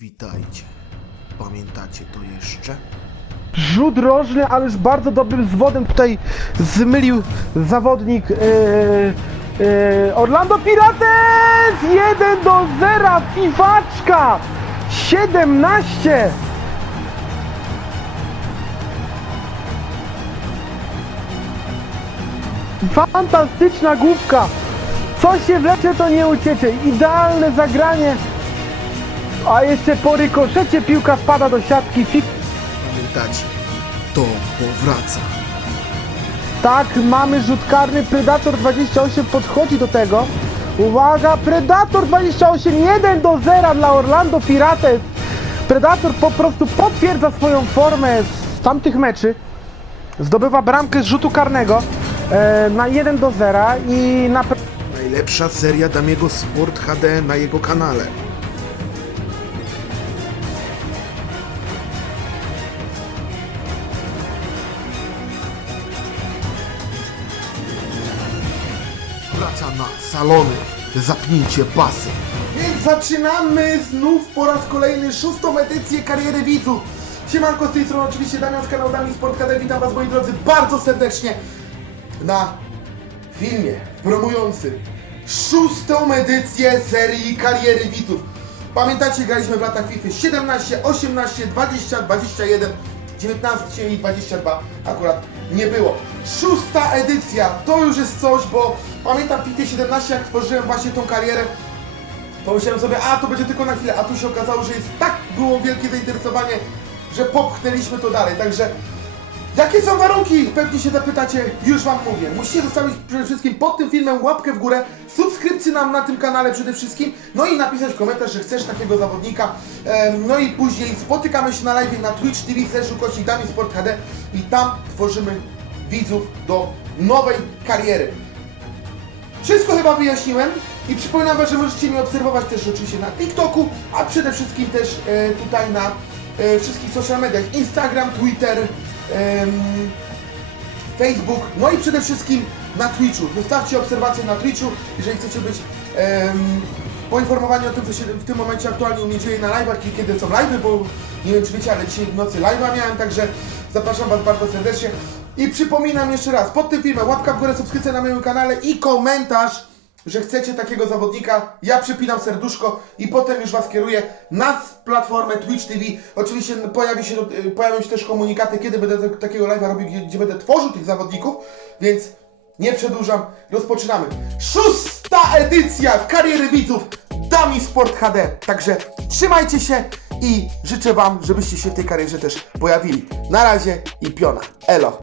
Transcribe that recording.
Witajcie. Pamiętacie to jeszcze? Rzut rożny, ale już bardzo dobrym zwodem tutaj zmylił zawodnik yy, yy, Orlando Pirates! 1 do 0, piwaczka! 17! Fantastyczna główka! Co się wlecze, to nie uciecze. Idealne zagranie. A jeszcze po rykoszecie piłka wpada do siatki. Fik Pamiętacie? To powraca. Tak, mamy rzut karny, Predator 28 podchodzi do tego. Uwaga, Predator 28, 1 do 0 dla Orlando Pirates. Predator po prostu potwierdza swoją formę z tamtych meczy. Zdobywa bramkę z rzutu karnego e, na 1 do 0 i na... Najlepsza seria Damiego Sport HD na jego kanale. Wraca na salony. Zapnijcie pasy. Więc zaczynamy znów po raz kolejny szóstą edycję kariery widzów. Siemanko, z tej strony oczywiście Damian z kanału Dami Sport HD. Witam Was moi drodzy bardzo serdecznie na filmie promującym szóstą edycję serii kariery widzów. Pamiętacie, graliśmy w latach FIFA 17, 18, 20, 21, 19 i 22 akurat nie było. Szósta edycja to już jest coś, bo pamiętam FIFA 17 jak tworzyłem właśnie tą karierę, Pomyślałem sobie, a to będzie tylko na chwilę, a tu się okazało, że jest tak było wielkie zainteresowanie, że popchnęliśmy to dalej. Także jakie są warunki? Pewnie się zapytacie, już Wam mówię. Musicie zostawić przede wszystkim pod tym filmem łapkę w górę, subskrypcję nam na tym kanale przede wszystkim, no i napisać komentarz, że chcesz takiego zawodnika. No i później spotykamy się na live na Twitch TV slash ukośnik Sport HD i tam tworzymy widzów do nowej kariery. Wszystko chyba wyjaśniłem i przypominam Wam, że możecie mnie obserwować też oczywiście na TikToku, a przede wszystkim też e, tutaj na e, wszystkich social mediach Instagram, Twitter, Facebook, no i przede wszystkim na Twitchu. Zostawcie obserwacje na Twitchu, jeżeli chcecie być poinformowani o tym, co się w tym momencie aktualnie u mnie dzieje na live'ach i kiedy są live'y, bo nie wiem czy wiecie, ale dzisiaj w nocy live'a miałem, także zapraszam Was bardzo serdecznie. I przypominam jeszcze raz, pod tym filmem łapka w górę, subskrypcja na moim kanale i komentarz, że chcecie takiego zawodnika. Ja przypinam serduszko i potem już Was kieruję na platformę Twitch TV. Oczywiście pojawi się, y, pojawią się też komunikaty, kiedy będę te- takiego live'a robił, gdzie, gdzie będę tworzył tych zawodników, więc nie przedłużam, rozpoczynamy. Szósta edycja kariery widzów Dami Sport HD. Także trzymajcie się i życzę Wam, żebyście się w tej karierze też pojawili. Na razie i piona. Elo.